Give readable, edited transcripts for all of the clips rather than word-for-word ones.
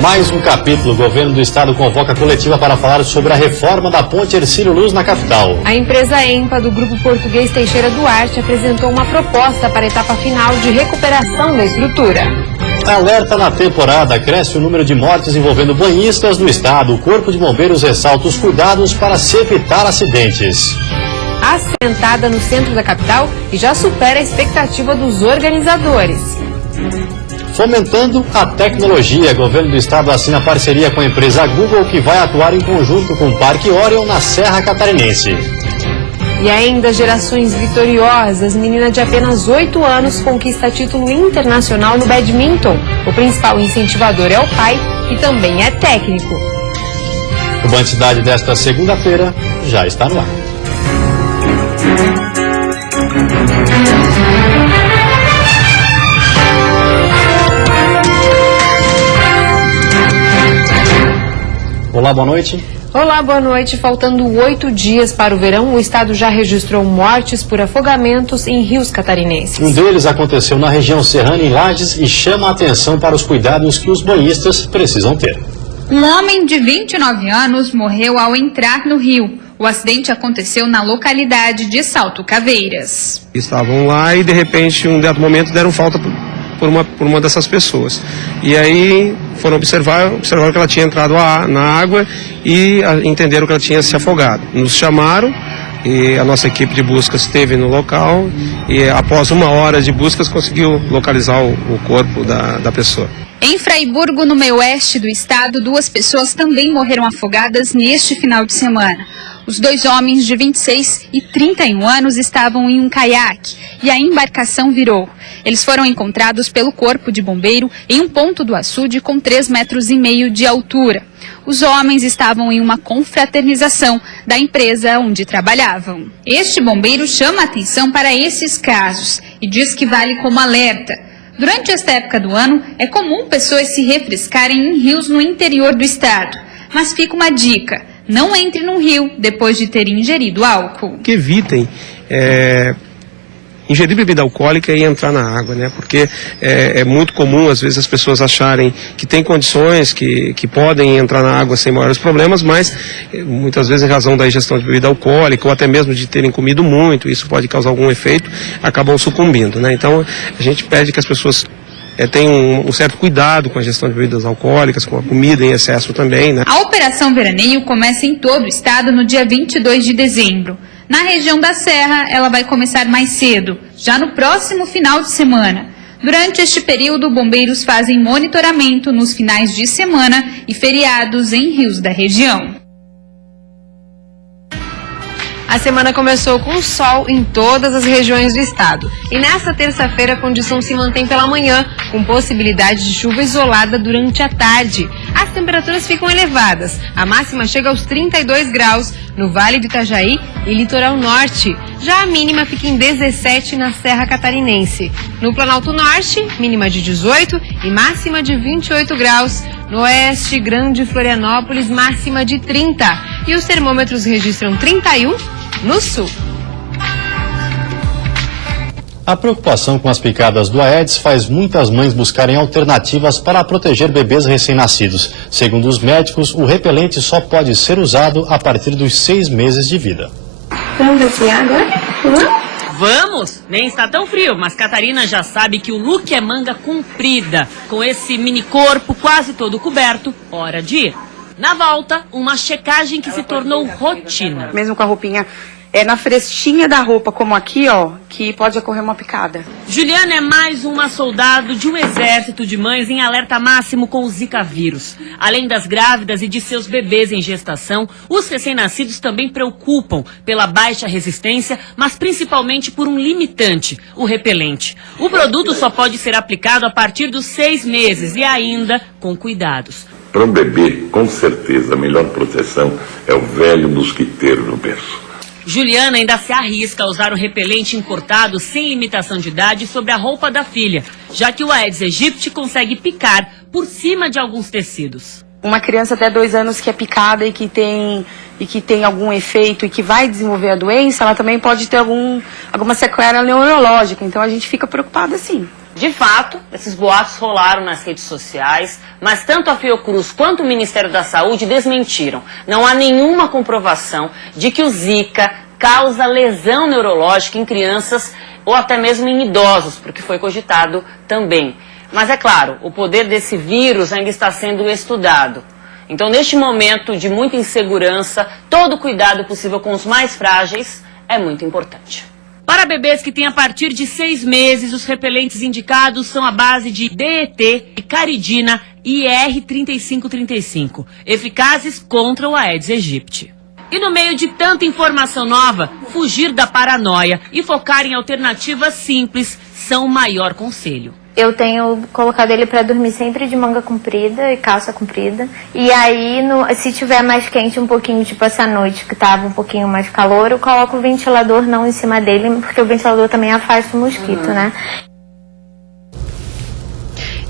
Mais um capítulo. O governo do estado convoca a coletiva para falar sobre a reforma da ponte Hercílio Luz na capital. A empresa EMPA do Grupo Português Teixeira Duarte apresentou uma proposta para a etapa final de recuperação da estrutura. Alerta na temporada. Cresce o número de mortes envolvendo banhistas no estado. O Corpo de Bombeiros ressalta os cuidados para se evitar acidentes. Assentada no centro da capital e já supera a expectativa dos organizadores. Fomentando a tecnologia, o governo do estado assina parceria com a empresa Google, que vai atuar em conjunto com o Parque Orion na Serra Catarinense. E ainda gerações vitoriosas. Menina de apenas 8 anos conquista título internacional no badminton. O principal incentivador é o pai, que também é técnico. O Band Cidade desta segunda-feira já está no ar. Olá, boa noite. Olá, boa noite. Faltando 8 dias para o verão, o estado já registrou mortes por afogamentos em rios catarinenses. Um deles aconteceu na região serrana, em Lages, e chama a atenção para os cuidados que os banhistas precisam ter. Um homem de 29 anos morreu ao entrar no rio. O acidente aconteceu na localidade de Salto Caveiras. Estavam lá e, de repente, em um dado momento, deram falta por uma dessas pessoas. E aí foram observaram que ela tinha entrado na água e entenderam que ela tinha se afogado. Nos chamaram e a nossa equipe de buscas esteve no local e, após 1 hora de buscas, conseguiu localizar o corpo da pessoa. Em Fraiburgo, no meio oeste do estado, 2 pessoas também morreram afogadas neste final de semana. Os 2 homens de 26 e 31 anos estavam em um caiaque e a embarcação virou. Eles foram encontrados pelo Corpo de Bombeiro em um ponto do açude com 3,5 metros de altura. Os homens estavam em uma confraternização da empresa onde trabalhavam. Este bombeiro chama a atenção para esses casos e diz que vale como alerta. Durante esta época do ano, é comum pessoas se refrescarem em rios no interior do estado. Mas fica uma dica: não entre no rio depois de ter ingerido álcool. Que evitem ingerir bebida alcoólica e entrar na água, né? Porque é muito comum, às vezes, as pessoas acharem que tem condições, que podem entrar na água sem maiores problemas, mas muitas vezes, em razão da ingestão de bebida alcoólica ou até mesmo de terem comido muito, isso pode causar algum efeito, acabam sucumbindo, né? Então, a gente pede que as pessoas tenham um certo cuidado com a gestão de bebidas alcoólicas, com a comida em excesso também, né? A Operação Veraneio começa em todo o estado no dia 22 de dezembro. Na região da Serra, ela vai começar mais cedo, já no próximo final de semana. Durante este período, bombeiros fazem monitoramento nos finais de semana e feriados em rios da região. A semana começou com sol em todas as regiões do estado. E nesta terça-feira a condição se mantém pela manhã, com possibilidade de chuva isolada durante a tarde. As temperaturas ficam elevadas. A máxima chega aos 32 graus no Vale do Itajaí e Litoral Norte. Já a mínima fica em 17 na Serra Catarinense. No Planalto Norte, mínima de 18 e máxima de 28 graus. No Oeste, Grande Florianópolis, máxima de 30. E os termômetros registram 31 no Sul. A preocupação com as picadas do Aedes faz muitas mães buscarem alternativas para proteger bebês recém-nascidos. Segundo os médicos, o repelente só pode ser usado a partir dos 6 meses de vida. Vamos desfiar agora? Vamos! Nem está tão frio, mas Catarina já sabe que o look é manga comprida. Com esse mini corpo quase todo coberto, hora de ir. Na volta, uma checagem que se tornou rotina. Mesmo com a roupinha na frestinha da roupa, como aqui, ó, que pode ocorrer uma picada. Juliana é mais uma soldado de um exército de mães em alerta máximo com o Zika vírus. Além das grávidas e de seus bebês em gestação, os recém-nascidos também preocupam pela baixa resistência, mas principalmente por um limitante, o repelente. O produto só pode ser aplicado a partir dos 6 meses e ainda com cuidados. Para um bebê, com certeza, a melhor proteção é o velho mosquiteiro no berço. Juliana ainda se arrisca a usar o repelente importado sem limitação de idade sobre a roupa da filha, já que o Aedes aegypti consegue picar por cima de alguns tecidos. Uma criança até 2 anos que é picada e que tem algum efeito e que vai desenvolver a doença, ela também pode ter alguma sequela neurológica. Então a gente fica preocupada sim. De fato, esses boatos rolaram nas redes sociais, mas tanto a Fiocruz quanto o Ministério da Saúde desmentiram. Não há nenhuma comprovação de que o Zika causa lesão neurológica em crianças ou até mesmo em idosos, porque foi cogitado também. Mas é claro, o poder desse vírus ainda está sendo estudado. Então, neste momento de muita insegurança, todo o cuidado possível com os mais frágeis é muito importante. Para bebês que têm a partir de 6 meses, os repelentes indicados são à base de DET, caridina e R3535, eficazes contra o Aedes aegypti. E no meio de tanta informação nova, fugir da paranoia e focar em alternativas simples são o maior conselho. Eu tenho colocado ele para dormir sempre de manga comprida e calça comprida. E aí, se tiver mais quente um pouquinho, tipo essa noite, que tava um pouquinho mais calor, eu coloco o ventilador não em cima dele, porque o ventilador também afasta o mosquito, né?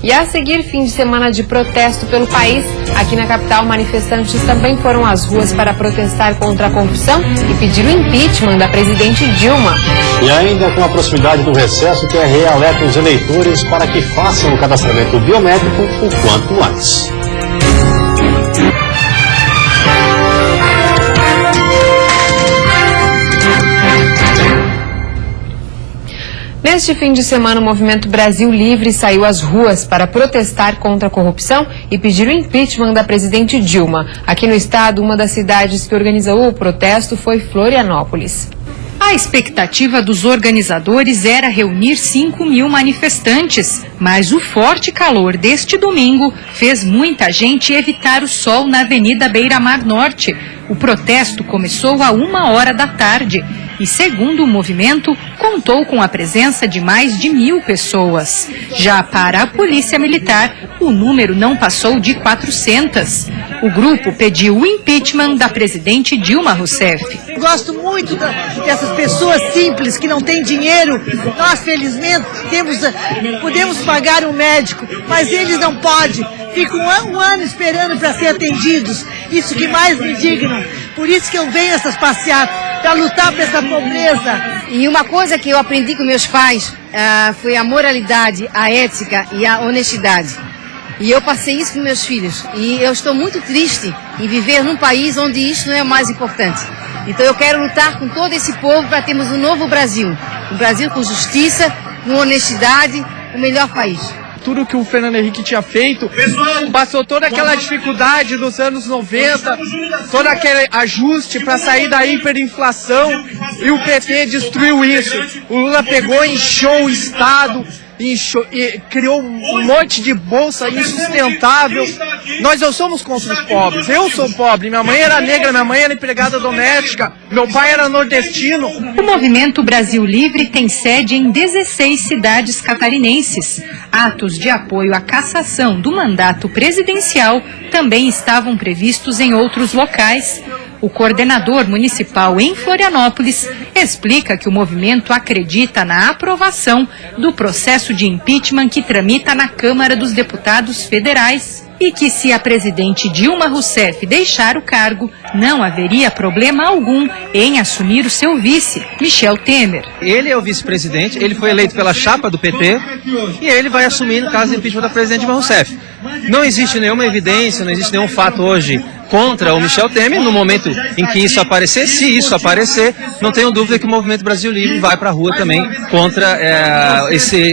E a seguir, fim de semana de protesto pelo país, aqui na capital, manifestantes também foram às ruas para protestar contra a corrupção e pedir o impeachment da presidente Dilma. E ainda com a proximidade do recesso, o TRE alerta os eleitores para que façam o cadastramento biométrico o quanto antes. Neste fim de semana, o Movimento Brasil Livre saiu às ruas para protestar contra a corrupção e pedir o impeachment da presidente Dilma. Aqui no estado, uma das cidades que organizou o protesto foi Florianópolis. A expectativa dos organizadores era reunir 5.000 manifestantes, mas o forte calor deste domingo fez muita gente evitar o sol na Avenida Beira-Mar Norte. O protesto começou à 1h da tarde e, segundo o movimento, contou com a presença de mais de 1.000 pessoas. Já para a Polícia Militar, o número não passou de 400. O grupo pediu o impeachment da presidente Dilma Rousseff. Gosto muito dessas pessoas simples que não têm dinheiro. Nós, felizmente, podemos pagar um médico, mas eles não podem. Ficam um ano esperando para ser atendidos. Isso que mais me indigna. Por isso que eu venho essas passeatas, para lutar por essa pobreza. E uma coisa que eu aprendi com meus pais foi a moralidade, a ética e a honestidade. E eu passei isso com meus filhos. E eu estou muito triste em viver num país onde isso não é o mais importante. Então eu quero lutar com todo esse povo para termos um novo Brasil. Um Brasil com justiça, com honestidade, o melhor país. Tudo que o Fernando Henrique tinha feito, passou toda aquela dificuldade dos anos 90, todo aquele ajuste para sair da hiperinflação, e o PT destruiu isso. O Lula pegou, inchou o Estado, e criou um monte de bolsa insustentável. Nós não somos contra os pobres. Eu sou pobre, minha mãe era negra, minha mãe era empregada doméstica, meu pai era nordestino. O Movimento Brasil Livre tem sede em 16 cidades catarinenses. Atos de apoio à cassação do mandato presidencial também estavam previstos em outros locais. O coordenador municipal em Florianópolis explica que o movimento acredita na aprovação do processo de impeachment que tramita na Câmara dos Deputados Federais e que, se a presidente Dilma Rousseff deixar o cargo, não haveria problema algum em assumir o seu vice, Michel Temer. Ele é o vice-presidente, ele foi eleito pela chapa do PT e ele vai assumir no caso do impeachment da presidente Dilma Rousseff. Não existe nenhuma evidência, não existe nenhum fato hoje contra o Michel Temer. No momento em que isso aparecer, se isso aparecer, não tenho dúvida que o Movimento Brasil Livre vai para a rua também contra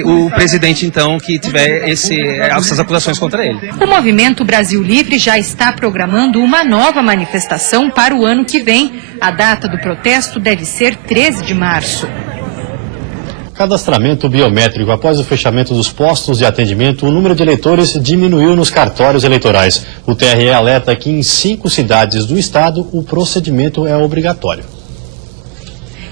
o presidente, então, que tiver essas acusações contra ele. O Movimento Brasil Livre já está programando uma nova manifestação para o ano que vem. A data do protesto deve ser 13 de março. Cadastramento biométrico. Após o fechamento dos postos de atendimento, o número de eleitores diminuiu nos cartórios eleitorais. O TRE alerta que em 5 cidades do estado o procedimento é obrigatório.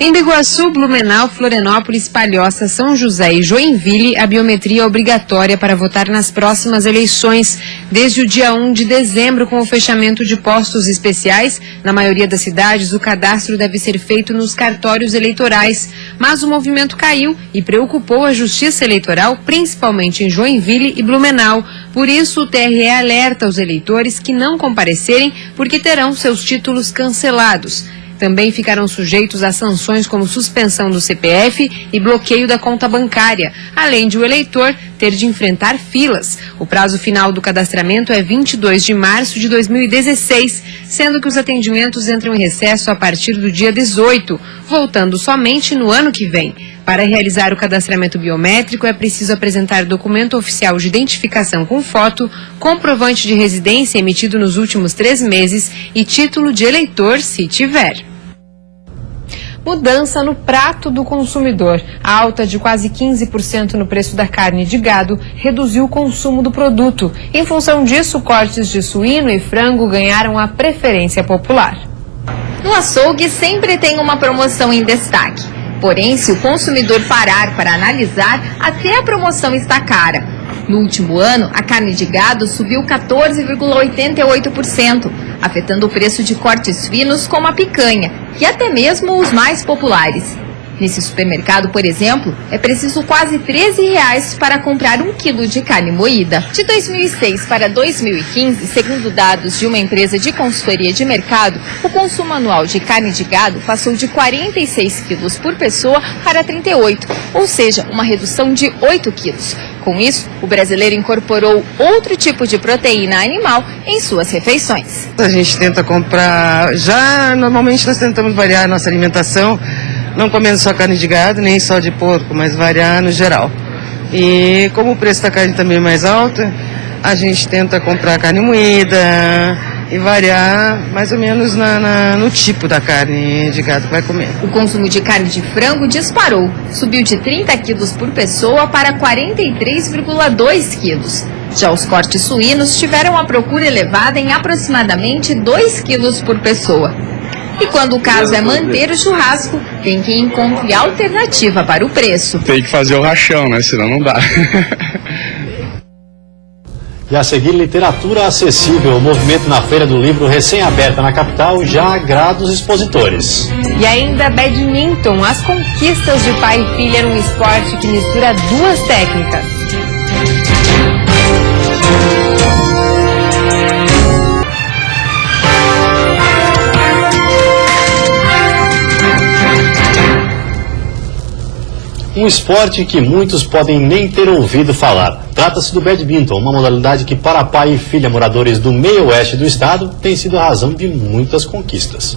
Em Biguaçu, Blumenau, Florianópolis, Palhoça, São José e Joinville, a biometria é obrigatória para votar nas próximas eleições. Desde o dia 1 de dezembro, com o fechamento de postos especiais, na maioria das cidades, o cadastro deve ser feito nos cartórios eleitorais. Mas o movimento caiu e preocupou a Justiça Eleitoral, principalmente em Joinville e Blumenau. Por isso, o TRE alerta os eleitores que não comparecerem porque terão seus títulos cancelados. Também ficarão sujeitos a sanções como suspensão do CPF e bloqueio da conta bancária, além de o eleitor ter de enfrentar filas. O prazo final do cadastramento é 22 de março de 2016, sendo que os atendimentos entram em recesso a partir do dia 18, voltando somente no ano que vem. Para realizar o cadastramento biométrico, é preciso apresentar documento oficial de identificação com foto, comprovante de residência emitido nos últimos 3 meses e título de eleitor, se tiver. Mudança no prato do consumidor. A alta de quase 15% no preço da carne de gado reduziu o consumo do produto. Em função disso, cortes de suíno e frango ganharam a preferência popular. No açougue sempre tem uma promoção em destaque. Porém, se o consumidor parar para analisar, até a promoção está cara. No último ano, a carne de gado subiu 14,88%, afetando o preço de cortes finos como a picanha e até mesmo os mais populares. Nesse supermercado, por exemplo, é preciso quase R$13 para comprar 1 quilo de carne moída. De 2006 para 2015, segundo dados de uma empresa de consultoria de mercado, o consumo anual de carne de gado passou de 46 quilos por pessoa para 38, ou seja, uma redução de 8 quilos. Com isso, o brasileiro incorporou outro tipo de proteína animal em suas refeições. A gente tenta comprar, normalmente nós tentamos variar a nossa alimentação, não comendo só carne de gado, nem só de porco, mas variar no geral. E como o preço da carne também é mais alto, a gente tenta comprar carne moída e variar mais ou menos no tipo da carne de gado que vai comer. O consumo de carne de frango disparou, subiu de 30 quilos por pessoa para 43,2 quilos. Já os cortes suínos tiveram a procura elevada em aproximadamente 2 quilos por pessoa. E quando o caso é manter o churrasco, tem quem encontre alternativa para o preço. Tem que fazer o rachão, né? Senão não dá. E a seguir, literatura acessível. O movimento na Feira do Livro recém-aberta na capital já agrada os expositores. E ainda badminton. As conquistas de pai e filha num esporte que mistura 2 técnicas. Um esporte que muitos podem nem ter ouvido falar. Trata-se do badminton, uma modalidade que para pai e filha moradores do meio-oeste do estado tem sido a razão de muitas conquistas.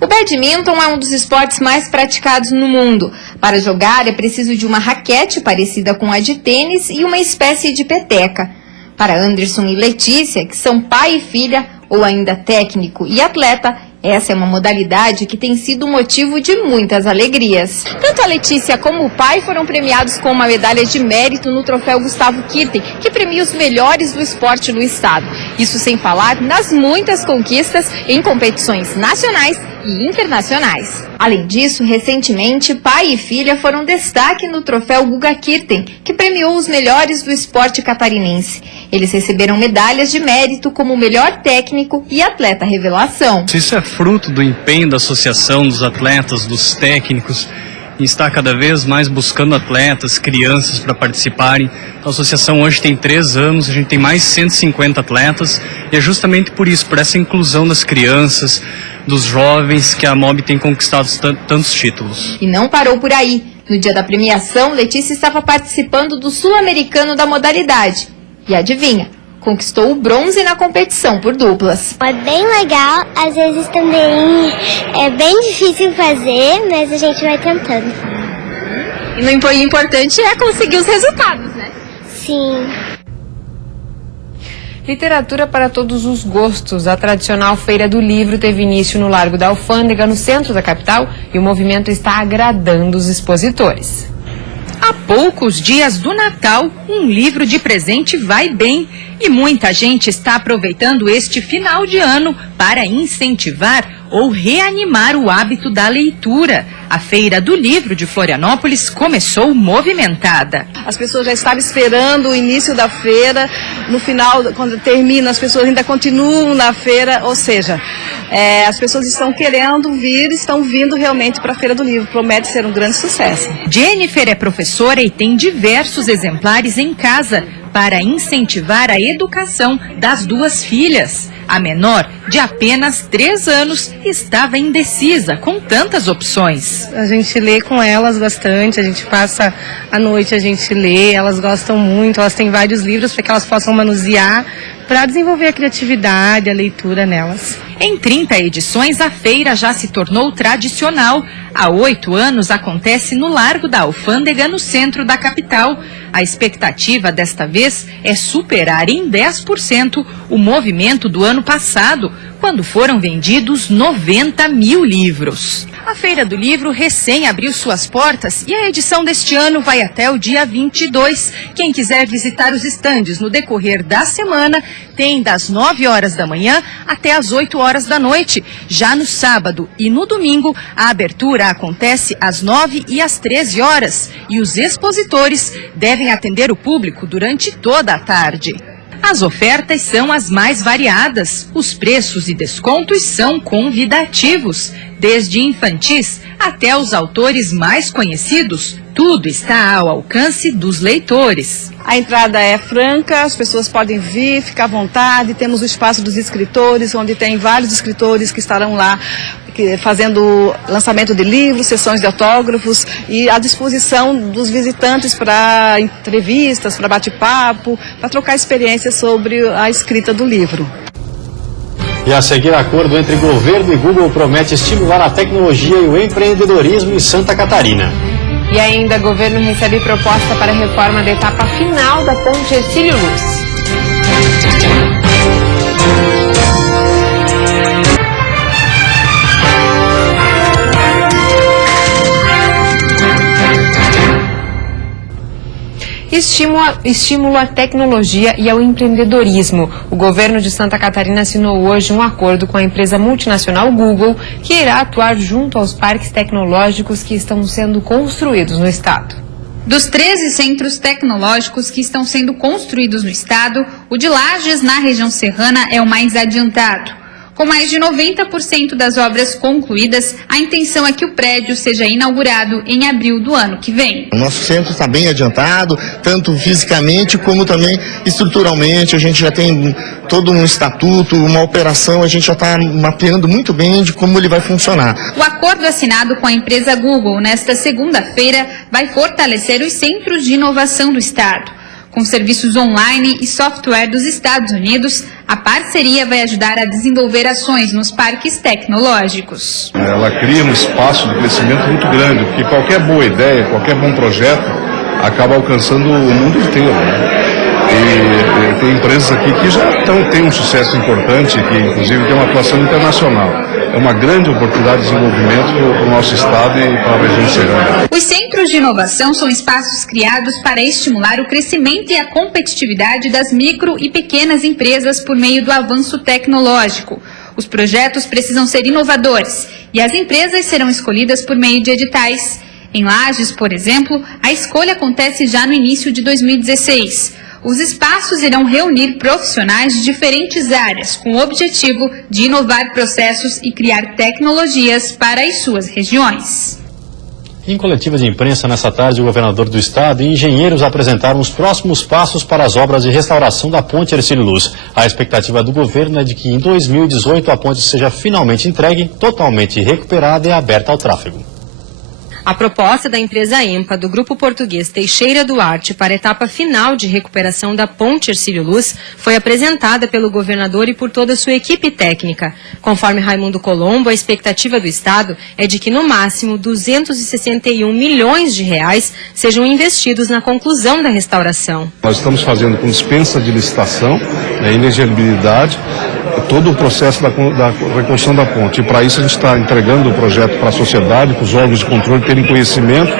O badminton é um dos esportes mais praticados no mundo. Para jogar é preciso de uma raquete parecida com a de tênis e uma espécie de peteca. Para Anderson e Letícia, que são pai e filha, ou ainda técnico e atleta, essa é uma modalidade que tem sido motivo de muitas alegrias. Tanto a Letícia como o pai foram premiados com uma medalha de mérito no troféu Gustavo Kirten, que premia os melhores do esporte no estado. Isso sem falar nas muitas conquistas em competições nacionais e internacionais. Além disso, recentemente, pai e filha foram destaque no troféu Guga Kirten, que premiou os melhores do esporte catarinense. Eles receberam medalhas de mérito como melhor técnico e atleta revelação. Isso é fruto do empenho da associação, dos atletas, dos técnicos, e está cada vez mais buscando atletas, crianças para participarem. A associação hoje tem 3 anos, a gente tem mais de 150 atletas, e é justamente por isso, por essa inclusão das crianças, dos jovens, que a MOB tem conquistado tantos títulos. E não parou por aí. No dia da premiação, Letícia estava participando do Sul-Americano da modalidade. E adivinha, conquistou o bronze na competição por duplas. É bem legal, às vezes também é bem difícil fazer, mas a gente vai tentando. E o importante é conseguir os resultados, né? Sim. Literatura para todos os gostos. A tradicional Feira do Livro teve início no Largo da Alfândega, no centro da capital, e o movimento está agradando os expositores. Há poucos dias do Natal, um livro de presente vai bem. E muita gente está aproveitando este final de ano para incentivar ou reanimar o hábito da leitura. A Feira do Livro de Florianópolis começou movimentada. As pessoas já estavam esperando o início da feira. No final, quando termina, as pessoas ainda continuam na feira. Ou seja, as pessoas estão querendo vir, estão vindo realmente para a Feira do Livro. Promete ser um grande sucesso. Jennifer é professora e tem diversos exemplares em casa. para incentivar a educação das duas filhas. A menor, de apenas 3 anos, estava indecisa com tantas opções. A gente lê com elas bastante, a gente passa a noite, a gente lê, elas gostam muito, elas têm vários livros para que elas possam manusear, para desenvolver a criatividade, a leitura nelas. Em 30 edições, a feira já se tornou tradicional. Há 8 anos acontece no Largo da Alfândega, no centro da capital. A expectativa desta vez é superar em 10% o movimento do ano passado, quando foram vendidos 90 mil livros. A Feira do Livro recém abriu suas portas e a edição deste ano vai até o dia 22. Quem quiser visitar os estandes no decorrer da semana tem das 9 horas da manhã até as 8 horas da noite. Já no sábado e no domingo, a abertura acontece às 9 e às 13 horas e os expositores devem atender o público durante toda a tarde. As ofertas são as mais variadas, os preços e descontos são convidativos, desde infantis até os autores mais conhecidos, tudo está ao alcance dos leitores. A entrada é franca, as pessoas podem vir, ficar à vontade, temos o espaço dos escritores, onde tem vários escritores que estarão lá fazendo lançamento de livros, sessões de autógrafos e à disposição dos visitantes para entrevistas, para bate-papo, para trocar experiências sobre a escrita do livro. E a seguir, acordo entre governo e Google promete estimular a tecnologia e o empreendedorismo em Santa Catarina. E ainda, o governo recebe proposta para a reforma da etapa final da Ponte Hercílio Luz. Estímulo à tecnologia e ao empreendedorismo. O governo de Santa Catarina assinou hoje um acordo com a empresa multinacional Google, que irá atuar junto aos parques tecnológicos que estão sendo construídos no estado. Dos 13 centros tecnológicos que estão sendo construídos no estado, o de Lages, na região serrana, é o mais adiantado. Com mais de 90% das obras concluídas, a intenção é que o prédio seja inaugurado em abril do ano que vem. O nosso centro está bem adiantado, tanto fisicamente como também estruturalmente. A gente já tem todo um estatuto, uma operação, a gente já está mapeando muito bem de como ele vai funcionar. O acordo assinado com a empresa Google nesta segunda-feira vai fortalecer os centros de inovação do estado. Com serviços online e software dos Estados Unidos, a parceria vai ajudar a desenvolver ações nos parques tecnológicos. Ela cria um espaço de crescimento muito grande, porque qualquer boa ideia, qualquer bom projeto acaba alcançando o mundo inteiro, né? E tem empresas aqui que já têm um sucesso importante, que inclusive tem uma atuação internacional. É uma grande oportunidade de desenvolvimento para o nosso estado e para a região serrana. Os centros de inovação são espaços criados para estimular o crescimento e a competitividade das micro e pequenas empresas por meio do avanço tecnológico. Os projetos precisam ser inovadores e as empresas serão escolhidas por meio de editais. Em Lages, por exemplo, a escolha acontece já no início de 2016. Os espaços irão reunir profissionais de diferentes áreas, com o objetivo de inovar processos e criar tecnologias para as suas regiões. Em coletiva de imprensa nesta tarde, o governador do estado e engenheiros apresentaram os próximos passos para as obras de restauração da Ponte Hercílio Luz. A expectativa do governo é de que em 2018 a ponte seja finalmente entregue, totalmente recuperada e aberta ao tráfego. A proposta da empresa EMPA do grupo português Teixeira Duarte para a etapa final de recuperação da Ponte Hercílio Luz foi apresentada pelo governador e por toda a sua equipe técnica. Conforme Raimundo Colombo, a expectativa do Estado é de que no máximo 261 milhões de reais sejam investidos na conclusão da restauração. Nós estamos fazendo com dispensa de licitação, inelegibilidade, todo o processo da reconstrução da ponte. E para isso a gente está entregando o projeto para a sociedade, para os órgãos de controle terem conhecimento,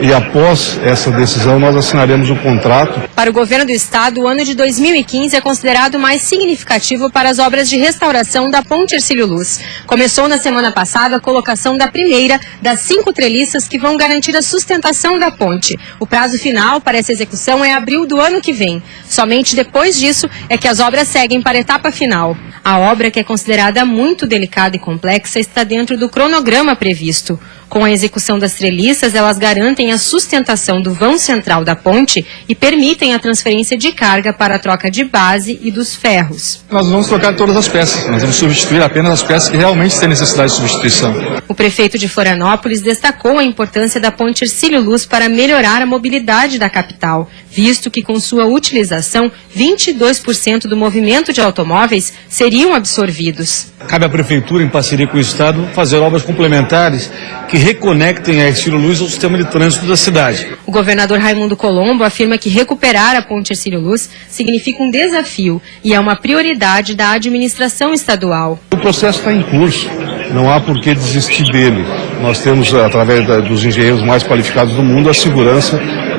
e após essa decisão nós assinaremos o contrato. Para o governo do estado, o ano de 2015 é considerado mais significativo para as obras de restauração da Ponte Hercílio Luz. Começou na semana passada a colocação da primeira das 5 treliças que vão garantir a sustentação da ponte. O prazo final para essa execução é abril do ano que vem. Somente depois disso é que as obras seguem para a etapa final. A obra, que é considerada muito delicada e complexa, está dentro do cronograma previsto. Com a execução das treliças, elas garantem a sustentação do vão central da ponte e permitem a transferência de carga para a troca de base e dos ferros. Nós vamos trocar todas as peças, nós vamos substituir apenas as peças que realmente têm necessidade de substituição. O prefeito de Florianópolis destacou a importância da ponte Hercílio Luz para melhorar a mobilidade da capital, visto que com sua utilização, 22% do movimento de automóveis seriam absorvidos. Cabe à Prefeitura, em parceria com o Estado, fazer obras complementares que reconectem a Hercílio Luz ao sistema de trânsito da cidade. O governador Raimundo Colombo afirma que recuperar a ponte Hercílio Luz significa um desafio e é uma prioridade da administração estadual. O processo está em curso, não há por que desistir dele. Nós temos, através dos engenheiros mais qualificados do mundo, a segurança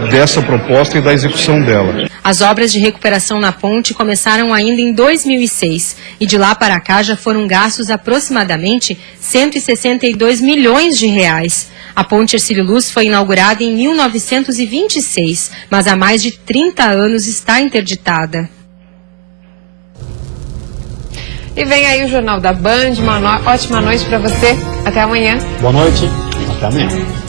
dessa proposta e da execução dela. As obras de recuperação na ponte começaram ainda em 2006 e de lá para cá já foram gastos aproximadamente 162 milhões de reais. A ponte Hercílio Luz foi inaugurada em 1926, mas há mais de 30 anos está interditada. E vem aí o Jornal da Band, uma ótima noite para você. Até amanhã. Boa noite, até amanhã.